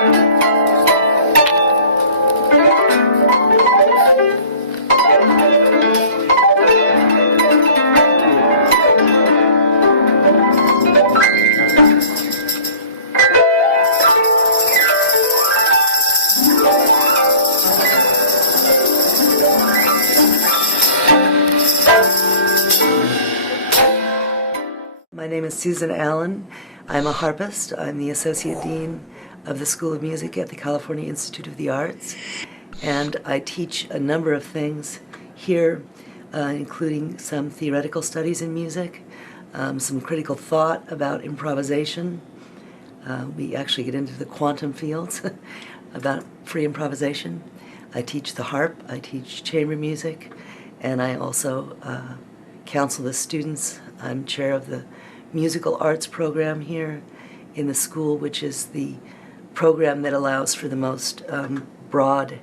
My name is Susan Allen. I'm a harpist. I'm the Associate Dean of the School of Music at the California Institute of the Arts. And I teach a number of things here, including some theoretical studies in music, some critical thought about improvisation. We actually get into the quantum fields about free improvisation. I teach the harp, I teach chamber music, and I also counsel the students. I'm chair of the musical arts program here in the school, which is the program that allows for the most broad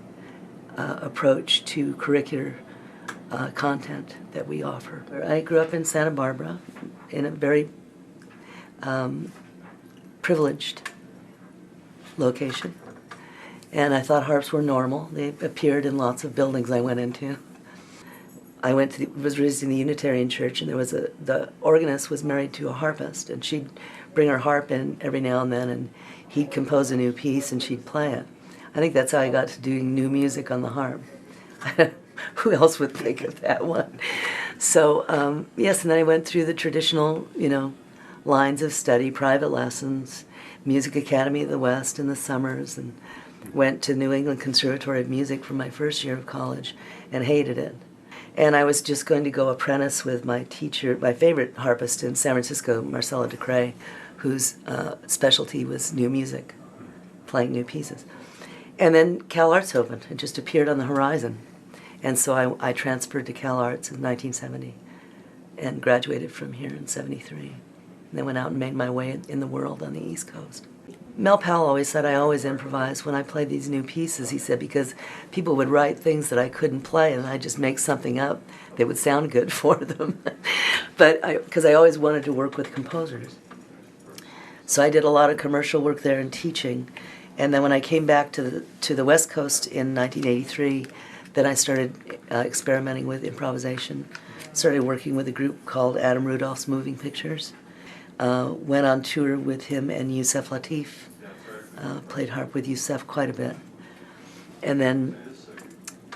approach to curricular content that we offer. I grew up in Santa Barbara in a very privileged location, and I thought harps were normal. They appeared in lots of buildings I went into. I was raised in the Unitarian Church, and the organist was married to a harpist, and she'd bring her harp in every now and then, and he'd compose a new piece, and she'd play it. I think that's how I got to doing new music on the harp. Who else would think of that one? So, yes, and then I went through the traditional, lines of study, private lessons, Music Academy of the West in the summers, and went to New England Conservatory of Music for my first year of college and hated it. And I was just going to go apprentice with my teacher, my favorite harpist in San Francisco, Marcella DeCray, whose specialty was new music, playing new pieces. And then Cal Arts opened. It just appeared on the horizon. And so I transferred to Cal Arts in 1970 and graduated from here in 73. And then went out and made my way in the world on the East Coast. Mel Powell always said I always improvise when I played these new pieces, he said, because people would write things that I couldn't play and I'd just make something up that would sound good for them. But because I always wanted to work with composers. So I did a lot of commercial work there and teaching. And then when I came back to the West Coast in 1983, then I started experimenting with improvisation. Started working with a group called Adam Rudolph's Moving Pictures. Went on tour with him and Yusef Lateef. Played harp with Yusef quite a bit. And then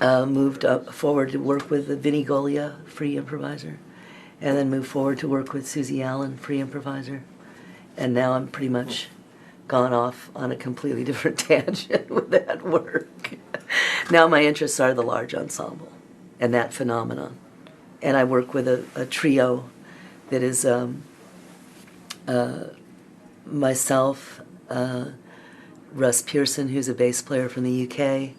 moved forward to work with Vinnie Golia, free improviser. And then moved forward to work with Susie Allen, free improviser. And now I'm pretty much gone off on a completely different tangent with that work. Now my interests are the large ensemble and that phenomenon. And I work with a trio that is myself, Russ Pearson, who's a bass player from the UK,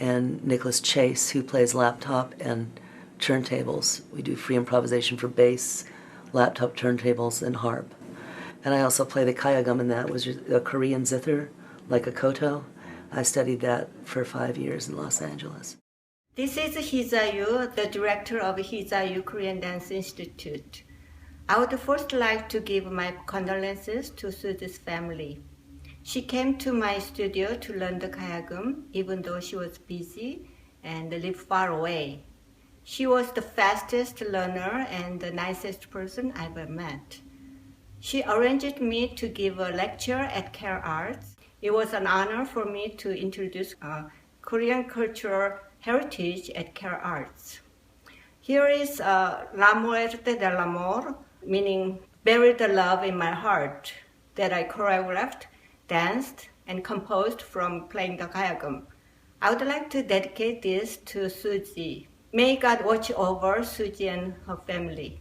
and Nicholas Chase, who plays laptop and turntables. We do free improvisation for bass, laptop turntables, and harp. And I also play the kayagum, and that was a Korean zither, like a koto. I studied that for 5 years in Los Angeles. This is Hizayu, the director of Hizayu Korean Dance Institute. I would first like to give my condolences to Suzi's family. She came to my studio to learn the kayagum, even though she was busy and lived far away. She was the fastest learner and the nicest person I've ever met. She arranged me to give a lecture at Cal Arts. It was an honor for me to introduce Korean cultural heritage at Cal Arts. Here is La Muerte del Amor, meaning bury the love in my heart, that I choreographed, danced, and composed from playing the kayagum. I would like to dedicate this to Suji. May God watch over Suji and her family.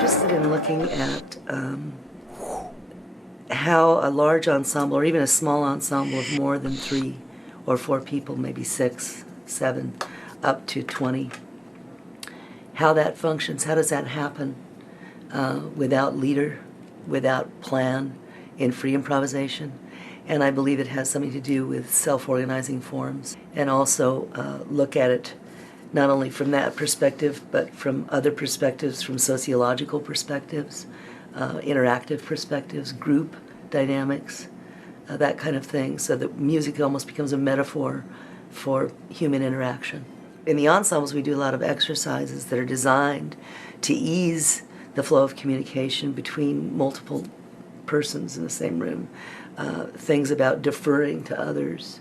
Interested in looking at how a large ensemble, or even a small ensemble of more than 3 or 4 people, maybe 6, 7, up to 20, how that functions, how does that happen without leader, without plan, in free improvisation. And I believe it has something to do with self-organizing forms, and also look at it not only from that perspective, but from other perspectives, from sociological perspectives, interactive perspectives, group dynamics, that kind of thing, so that music almost becomes a metaphor for human interaction. In the ensembles, we do a lot of exercises that are designed to ease the flow of communication between multiple persons in the same room, things about deferring to others,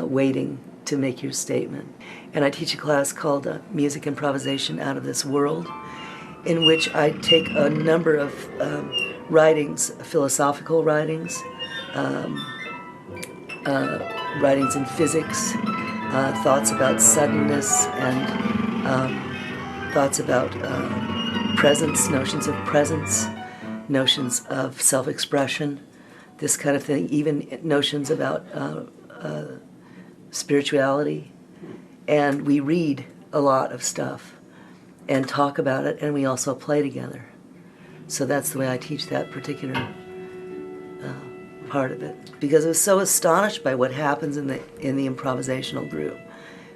waiting to make your statement. And I teach a class called Music Improvisation Out of This World, in which I take a number of writings, philosophical writings, writings in physics, thoughts about suddenness, and thoughts about presence, notions of self-expression, this kind of thing, even notions about spirituality. And we read a lot of stuff and talk about it, and we also play together. So that's the way I teach that particular part of it. Because I was so astonished by what happens in the improvisational group.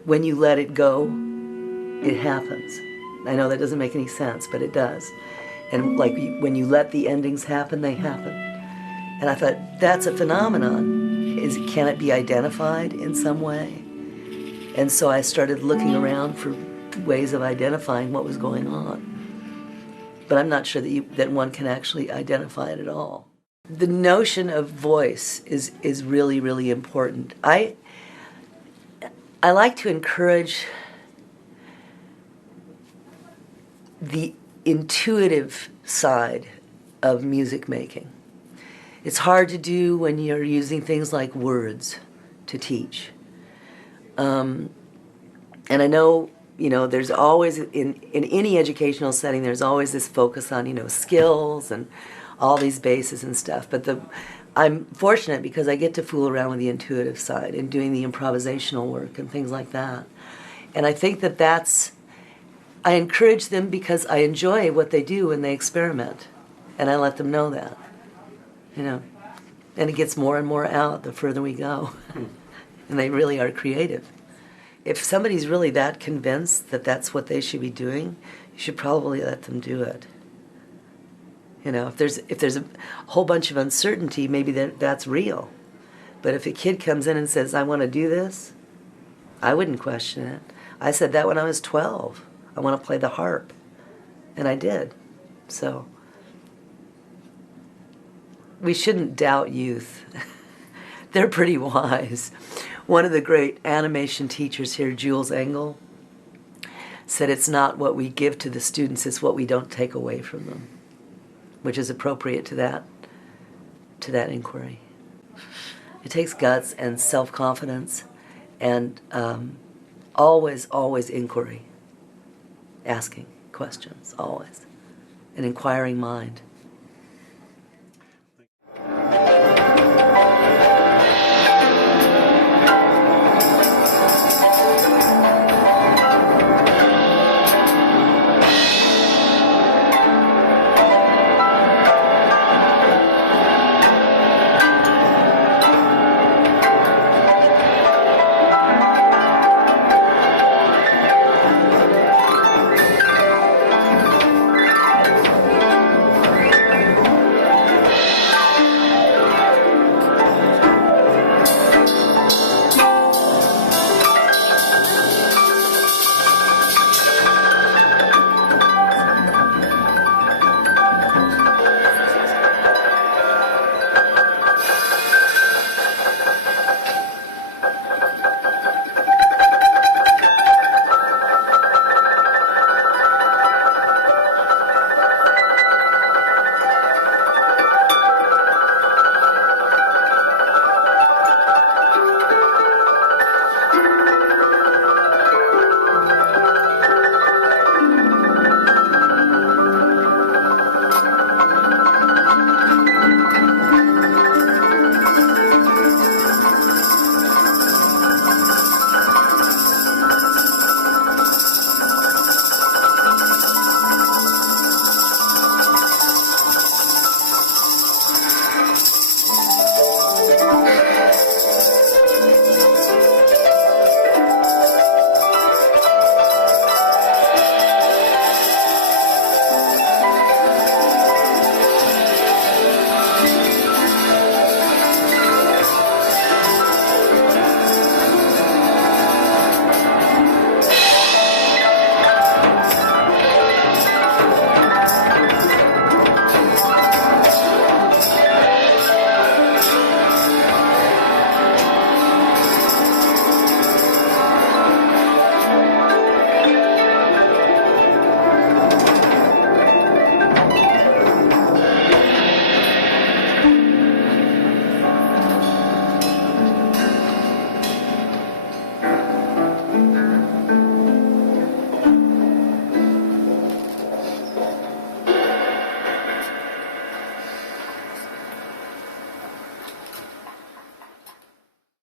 When you let it go, it happens. I know that doesn't make any sense, but it does. And like when you let the endings happen, they happen. And I thought, that's a phenomenon. Can it be identified in some way? And so I started looking around for ways of identifying what was going on. But I'm not sure that one can actually identify it at all. The notion of voice is really, really important. I like to encourage the intuitive side of music making. It's hard to do when you're using things like words to teach. And I know there's always, in any educational setting, there's always this focus on, skills and all these bases and stuff. But I'm fortunate because I get to fool around with the intuitive side and doing the improvisational work and things like that. And I think I encourage them because I enjoy what they do when they experiment. And I let them know that, And it gets more and more out the further we go. And they really are creative. If somebody's really that convinced that that's what they should be doing, you should probably let them do it. If there's a whole bunch of uncertainty, maybe that's real. But if a kid comes in and says, I want to do this, I wouldn't question it. I said that when I was 12. I want to play the harp. And I did. So we shouldn't doubt youth. They're pretty wise. One of the great animation teachers here, Jules Engel, said it's not what we give to the students, it's what we don't take away from them, which is appropriate to that inquiry. It takes guts and self-confidence and always inquiry, asking questions, always, an inquiring mind.